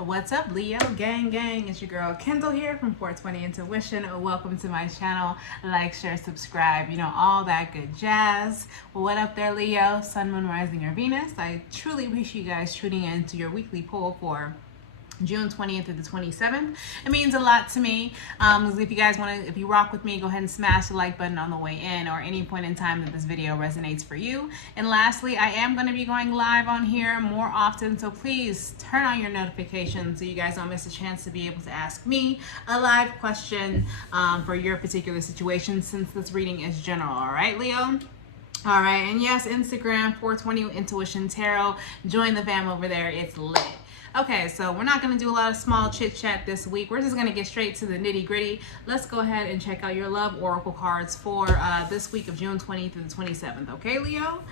What's up, Leo? Gang, it's your girl Kendall here from 420 Intuition. Welcome to my channel. Like, share, subscribe, all that good jazz. Well, what up there, Leo? Sun, Moon, Rising, or Venus? I truly wish you guys tuning in to your weekly poll for June 20th through the 27th. It means a lot to me. If you guys want to, if you rock with me, go ahead and smash the like button on the way in or any point in time that this video resonates for you. And lastly, I am going to be going live on here more often, so please turn on your notifications so you guys don't miss a chance to be able to ask me a live question for your particular situation, since this reading is general. All right, Leo? All right, and yes, Instagram 420 Intuition Tarot. Join the fam over there. It's lit. Okay, so we're not going to do a lot of small chit chat this week. We're just going to get straight to the nitty gritty. Let's go ahead and check out your love oracle cards for this week of June 20th through the 27th. Okay, Leo?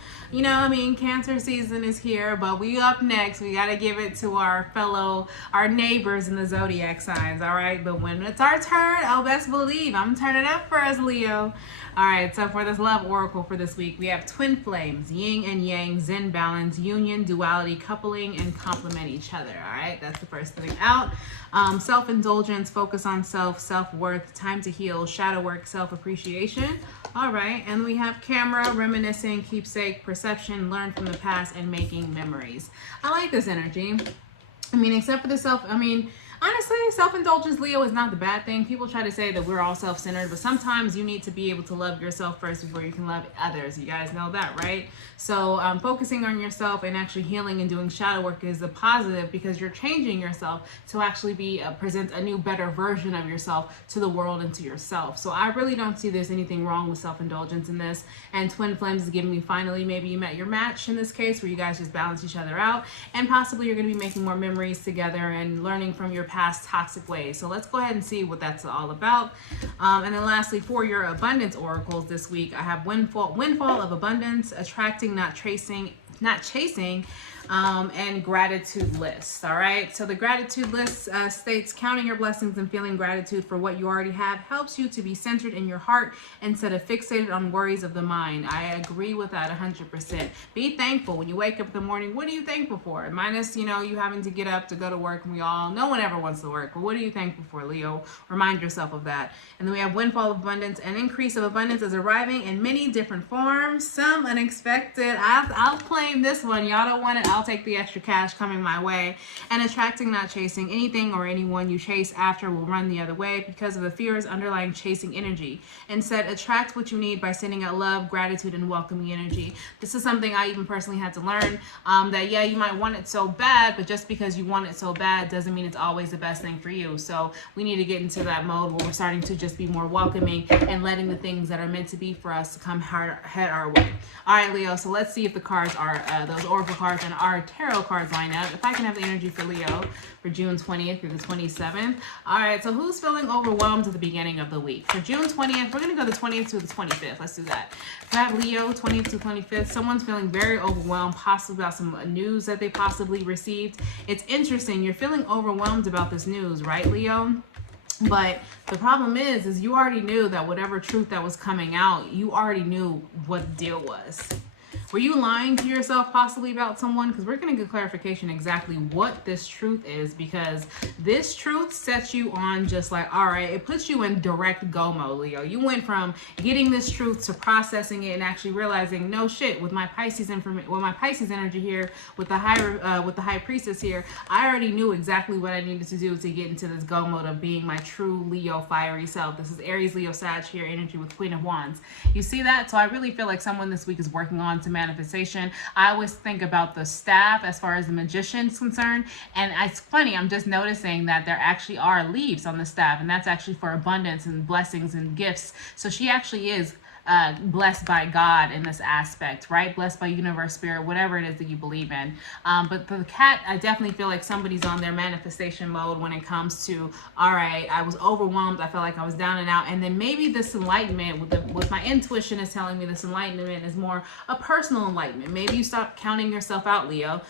Cancer season is here, but we up next. We got to give it to our neighbors in the zodiac signs, all right? But when it's our turn, oh, best believe I'm turning up for us, Leo. All right, so for this love oracle for this week, we have twin flames, yin and yang, zen balance, union, duality, coupling, and complement each other. All right, that's the first thing out. Self-indulgence, focus on self, self-worth, time to heal, shadow work, self-appreciation. All right, and we have camera, reminiscing, keepsake, perception, learn from the past, and making memories. I like this energy. Except for the honestly, self-indulgence, Leo, is not the bad thing. People try to say that we're all self-centered, but sometimes you need to be able to love yourself first before you can love others. You guys know that, right? So focusing on yourself and actually healing and doing shadow work is a positive, because you're changing yourself to actually present a new, better version of yourself to the world and to yourself. So I really don't see there's anything wrong with self-indulgence in this. And twin flames is giving me finally maybe you met your match in this case, where you guys just balance each other out, and possibly you're going to be making more memories together and learning from your past toxic ways. So let's go ahead and see what that's all about. And then lastly, for your abundance oracles this week, I have windfall of abundance, attracting, not chasing, and gratitude list. All right, so the gratitude list states counting your blessings and feeling gratitude for what you already have helps you to be centered in your heart instead of fixated on worries of the mind. I agree with that 100%. Be thankful when you wake up in the morning. What are you thankful for? Minus you having to get up to go to work, and no one ever wants to work, but what are you thankful for, Leo? Remind yourself of that. And then we have windfall of abundance, and increase of abundance is arriving in many different forms, some unexpected. I'll claim this one. Y'all don't want it, I'll take the extra cash coming my way. And attracting, not chasing. Anything or anyone you chase after will run the other way because of the fears underlying chasing energy. Instead, attract what you need by sending out love, gratitude, and welcoming energy. This is something I even personally had to learn, that yeah, you might want it so bad, but just because you want it so bad doesn't mean it's always the best thing for you. So we need to get into that mode where we're starting to just be more welcoming and letting the things that are meant to be for us to come head our way. All right, Leo, so let's see if the cards are those oracle cards and our tarot cards line up. If I can have the energy for Leo for June 20th through the 27th. All right, so who's feeling overwhelmed at the beginning of the week? For June 20th, we're going to go the 20th to the 25th. Let's do that. If I have Leo, 20th to 25th, someone's feeling very overwhelmed, possibly about some news that they possibly received. It's interesting. You're feeling overwhelmed about this news, right, Leo? But the problem is you already knew that whatever truth that was coming out, you already knew what the deal was. Were you lying to yourself possibly about someone? Because we're going to get clarification exactly what this truth is, because this truth sets you on just like, all right, it puts you in direct go mode, Leo. You went from getting this truth to processing it and actually realizing, no shit, with my Pisces energy here, with the high priestess here, I already knew exactly what I needed to do to get into this go mode of being my true Leo fiery self. This is Aries, Leo, Sag here, energy with Queen of Wands. You see that? So I really feel like someone this week is working on to manifestation. I always think about the staff as far as the magician's concerned, and it's funny, I'm just noticing that there actually are leaves on the staff, and that's actually for abundance and blessings and gifts. So she actually is blessed by God in this aspect, right? Blessed by universe, spirit, whatever it is that you believe in. But for the cat, I definitely feel like somebody's on their manifestation mode when it comes to, all right, I was overwhelmed, I felt like I was down and out, and then maybe this enlightenment, with my intuition is telling me this enlightenment is more a personal enlightenment. Maybe you stop counting yourself out, Leo,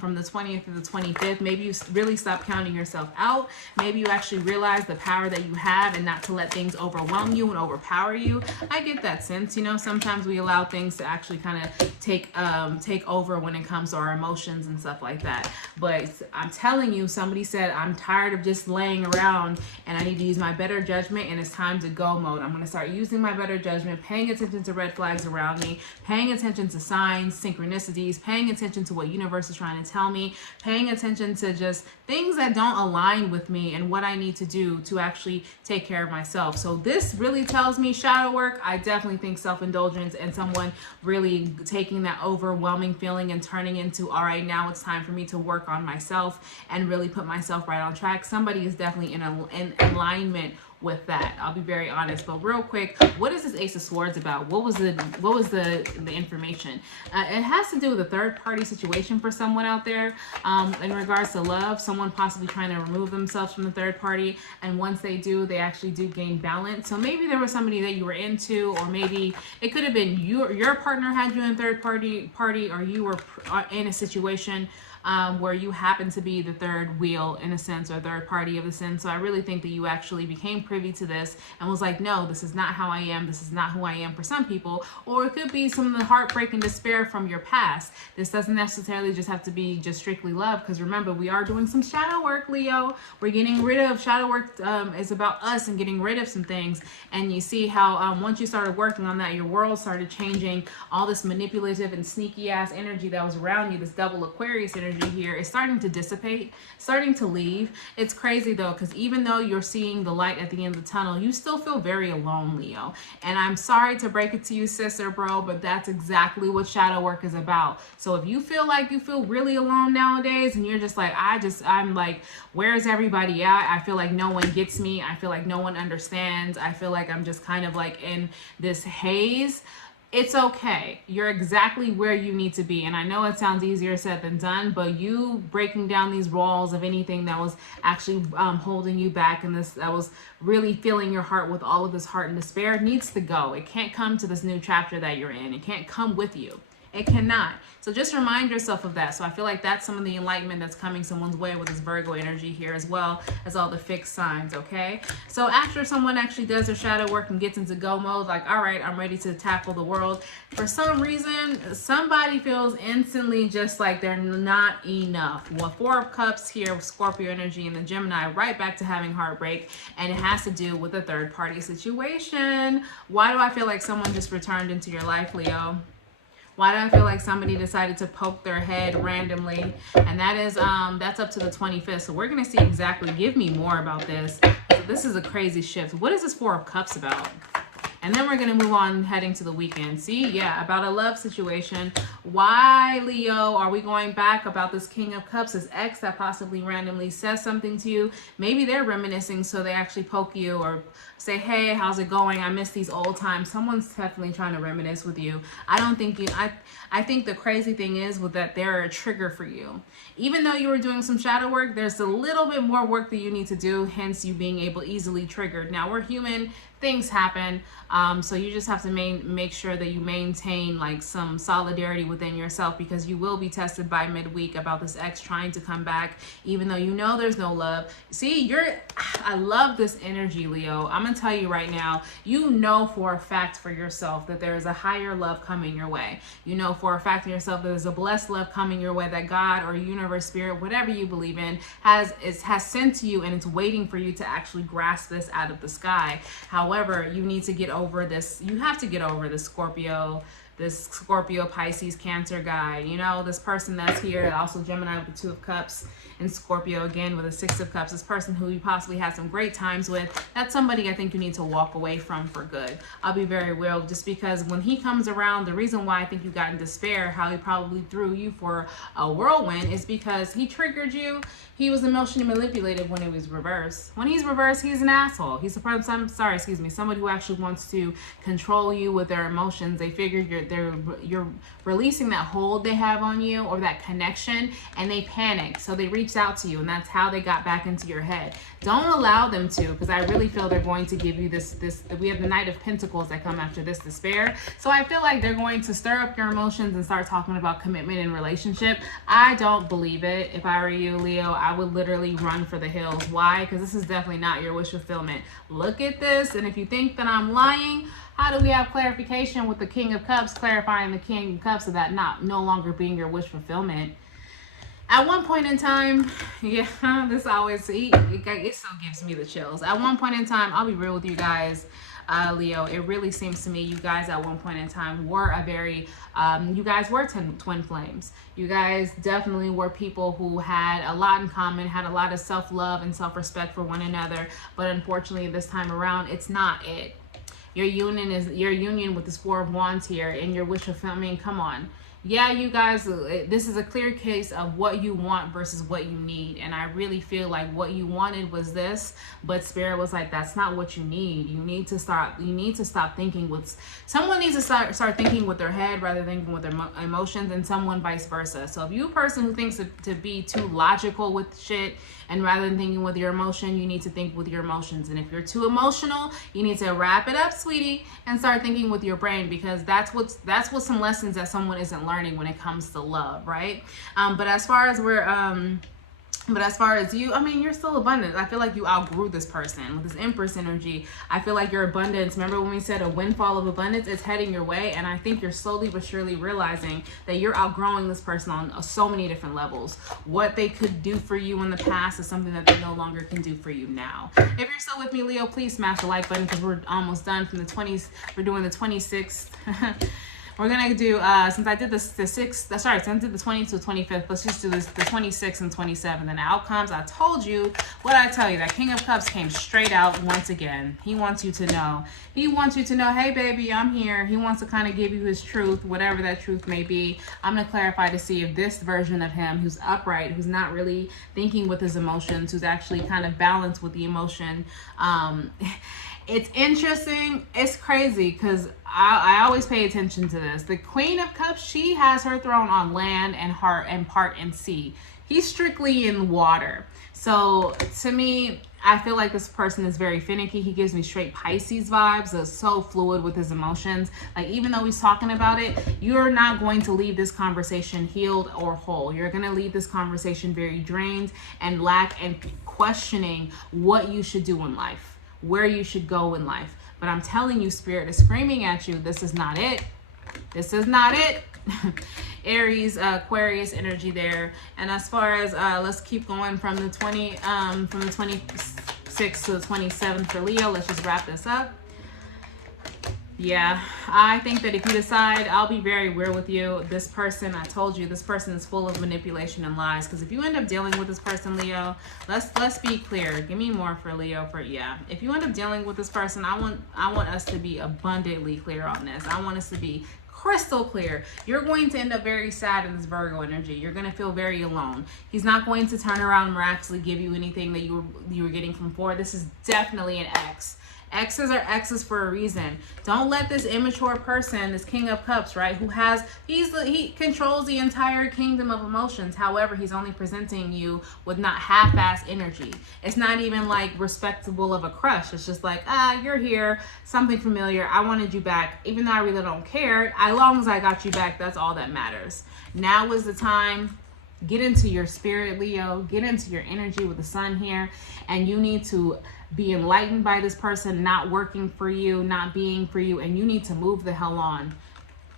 from the 20th to the 25th. Maybe you really stop counting yourself out. Maybe you actually realize the power that you have and not to let things overwhelm you and overpower you. I get that that sense. You know, sometimes we allow things to actually kind of take over when it comes to our emotions and stuff like that. But I'm telling you, somebody said, I'm tired of just laying around and I need to use my better judgment, and it's time to go mode. I'm going to start using my better judgment, paying attention to red flags around me, paying attention to signs, synchronicities, paying attention to what universe is trying to tell me, paying attention to just things that don't align with me and what I need to do to actually take care of myself. So this really tells me shadow work. I definitely think self-indulgence and someone really taking that overwhelming feeling and turning into, all right, now it's time for me to work on myself and really put myself right on track. Somebody is definitely in alignment with that. I'll be very honest. But real quick, what is this Ace of Swords about? What was the information? It has to do with a third party situation for someone out there, in regards to love, someone possibly trying to remove themselves from the third party, and once they do, they actually do gain balance. So maybe there was somebody that you were into, or maybe it could have been your partner had you in third party, or you were in a situation where you happen to be the third wheel in a sense, or third party of a sense. So I really think that you actually became privy to this and was like, no, this is not how I am. This is not who I am for some people. Or it could be some of the heartbreak and despair from your past. This doesn't necessarily just have to be just strictly love, because remember, we are doing some shadow work, Leo. We're getting rid of shadow work. Is about us and getting rid of some things. And you see how once you started working on that, your world started changing. All this manipulative and sneaky ass energy that was around you, this double Aquarius energy here, is starting to dissipate, starting to leave. It's crazy though, because even though you're seeing the light at the end of the tunnel, you still feel very alone, Leo. And I'm sorry to break it to you, sis or bro, but that's exactly what shadow work is about. So if you feel like you feel really alone nowadays and you're just like, I'm like, where's everybody at? I feel like no one gets me. I feel like no one understands. I feel like I'm just kind of like in this haze. It's okay. You're exactly where you need to be. And I know it sounds easier said than done, but you breaking down these walls of anything that was actually holding you back, and that was really filling your heart with all of this heart and despair, needs to go. It can't come to this new chapter that you're in. It can't come with you. It cannot. So just remind yourself of that. So I feel like that's some of the enlightenment that's coming someone's way with this Virgo energy here, as well as all the fixed signs, okay? So after someone actually does their shadow work and gets into go mode, like, all right, I'm ready to tackle the world, for some reason, somebody feels instantly just like they're not enough. Well, Four of Cups here with Scorpio energy and the Gemini, right back to having heartbreak, and it has to do with a third party situation. Why do I feel like someone just returned into your life, Leo? Why do I feel like somebody decided to poke their head randomly? And that is, that's up to the 25th. So we're going to see exactly, give me more about this. This is a crazy shift. What is this Four of Cups about? And then we're going to move on heading to the weekend. See, yeah, about a love situation. Why, Leo, are we going back about this King of Cups, this ex that possibly randomly says something to you? Maybe they're reminiscing, so they actually poke you or say, hey, how's it going? I miss these old times. Someone's definitely trying to reminisce with you. I don't think you, I think the crazy thing is with that they're a trigger for you. Even though you were doing some shadow work, there's a little bit more work that you need to do, hence you being able easily triggered. Now, we're human. Things happen, so you just have to make sure that you maintain like some solidarity within yourself, because you will be tested by midweek about this ex trying to come back, even though you know there's no love. See, I love this energy, Leo. I'm gonna tell you right now, you know for a fact for yourself that there is a higher love coming your way. You know for a fact in yourself that there's a blessed love coming your way, that God or universe, spirit, whatever you believe in, has sent to you, and it's waiting for you to actually grasp this out of the sky. However, you need to get over this. You have to get over this Scorpio, Pisces, Cancer guy. You know, this person that's here, also Gemini with the Two of Cups, and Scorpio again with a Six of Cups. This person who you possibly had some great times with, that's somebody I think you need to walk away from for good. I'll be very real, just because when he comes around, the reason why I think you got in despair, how he probably threw you for a whirlwind, is because he triggered you. He was emotionally manipulated when it was reversed. When he's reversed, he's an asshole. He's a person, somebody who actually wants to control you with their emotions. They figure you're releasing that hold they have on you, or that connection, and they panic. So they reach reached out to you, and that's how they got back into your head. Don't allow them to, because I really feel they're going to give you this, we have the Knight of Pentacles that come after this, despair. So I feel like they're going to stir up your emotions and start talking about commitment and relationship. I don't believe it. If I were you, Leo, I would literally run for the hills. Why? Because this is definitely not your wish fulfillment. Look at this, and if you think that I'm lying, how do we have clarification with the King of Cups clarifying the King of Cups of that no longer being your wish fulfillment? At one point in time, yeah, this always, it still gives me the chills. At one point in time, I'll be real with you guys, Leo, it really seems to me you guys at one point in time were a very, you guys were twin flames. You guys definitely were people who had a lot in common, had a lot of self-love and self-respect for one another. But unfortunately, this time around, it's not it. Your union is your union with this Four of Wands here, and your wish fulfillment. Come on. Yeah, you guys, this is a clear case of what you want versus what you need. And I really feel like what you wanted was this, but Spirit was like, that's not what you need. You need to stop thinking with, someone needs to start thinking with their head rather than thinking with their emotions, and someone vice versa. So if you're a person who thinks to be too logical with shit, and rather than thinking with your emotion, you need to think with your emotions. And if you're too emotional, you need to wrap it up, sweetie, and start thinking with your brain, because that's what some lessons that someone isn't learning when it comes to love, right? But as far as you, I mean, you're still abundant. I feel like you outgrew this person with this Empress energy. I feel like your abundance, remember when we said a windfall of abundance, is heading your way. And I think you're slowly but surely realizing that you're outgrowing this person on so many different levels. What they could do for you in the past is something that they no longer can do for you now. If you're still with me, Leo, please smash the like button, because we're almost done from the 20s. We're doing the 26th. We're gonna do, since I did since I did the 20th to the 25th, let's just do the 26th and 27th. And the outcomes, I told you what I tell you, that King of Cups came straight out once again. He wants you to know. He wants you to know, hey baby, I'm here. He wants to kind of give you his truth, whatever that truth may be. I'm gonna clarify to see if this version of him, who's upright, who's not really thinking with his emotions, who's actually kind of balanced with the emotion, it's interesting. It's crazy, because I always pay attention to this. The Queen of Cups, she has her throne on land and heart and part and sea. He's strictly in water. So to me, I feel like this person is very finicky. He gives me straight Pisces vibes. That's so fluid with his emotions. Like, even though he's talking about it, you're not going to leave this conversation healed or whole. You're going to leave this conversation very drained and questioning what you should do in life, where you should go in life. But I'm telling you, Spirit is screaming at you, this is not it. This is not it. Aries, Aquarius energy there. And as far as let's keep going from the 26th to the 27th for Leo. Let's just wrap this up. Yeah, I think that if you decide, I'll be very real with you. This person, I told you, this person is full of manipulation and lies. Because if you end up dealing with this person, Leo, let's be clear. Give me more for Leo. If you end up dealing with this person, I want us to be abundantly clear on this. I want us to be crystal clear. You're going to end up very sad in this Virgo energy. You're going to feel very alone. He's not going to turn around and miraculously give you anything that you were getting from before. This is definitely an X. X's are X's for a reason. Don't let this immature person, this King of Cups, right, he controls the entire kingdom of emotions. However, he's only presenting you with not half-ass energy. It's not even like respectable of a crush. It's just like, you're here, something familiar. I wanted you back, even though I really don't care. As long as I got you back, that's all that matters. Now is the time. Get into your spirit, Leo. Get into your energy with the sun here. And you need to be enlightened by this person not working for you, not being for you. And you need to move the hell on.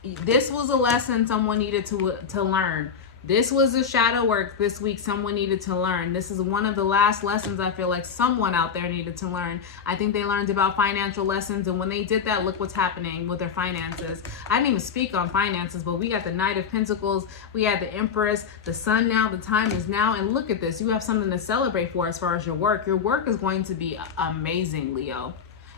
This was a lesson someone needed to learn. This was a shadow work this week someone needed to learn. This is one of the last lessons I feel like someone out there needed to learn. I think they learned about financial lessons, and when they did that, look what's happening with their finances. I didn't even speak on finances, but we got the Knight of Pentacles, we had the Empress, the Sun now, the time is now, and look at this. You have something to celebrate for as far as your work. Your work is going to be amazing, Leo.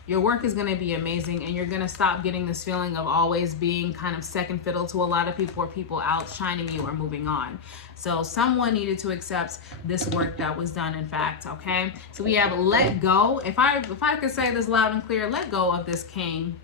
Your work is going to be amazing, and you're going to stop getting this feeling of always being kind of second fiddle to a lot of people, or people outshining you or moving on. So someone needed to accept this work that was done, in fact, okay? So we have let go. If I could say this loud and clear, let go of this king.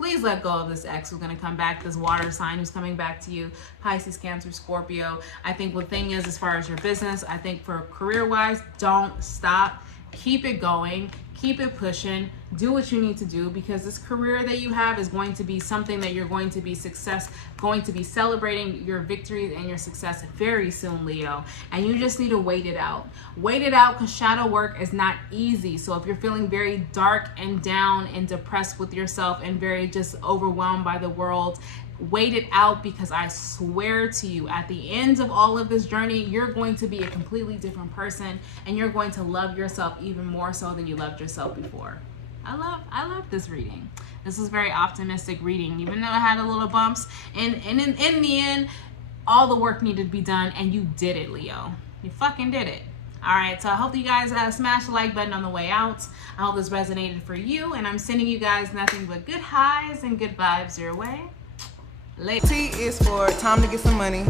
Please let go of this ex who's going to come back, this water sign who's coming back to you, Pisces, Cancer, Scorpio. I think the thing is, as far as your business, I think for career-wise, don't stop. Keep it going. Keep it pushing. Do what you need to do, because this career that you have is going to be something that you're going to be celebrating your victories and your success very soon, Leo. And you just need to wait it out. Wait it out, because shadow work is not easy. So if you're feeling very dark and down and depressed with yourself and very just overwhelmed by the world, wait it out, because I swear to you, at the end of all of this journey, you're going to be a completely different person, and you're going to love yourself even more so than you loved yourself before. I love this reading. This is very optimistic reading, even though I had a little bumps. And in the end, all the work needed to be done, and you did it, Leo. You fucking did it. All right, so I hope you guys smash the like button on the way out. I hope this resonated for you, and I'm sending you guys nothing but good highs and good vibes your way. T is for time to get some money.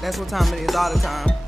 That's what time it is all the time.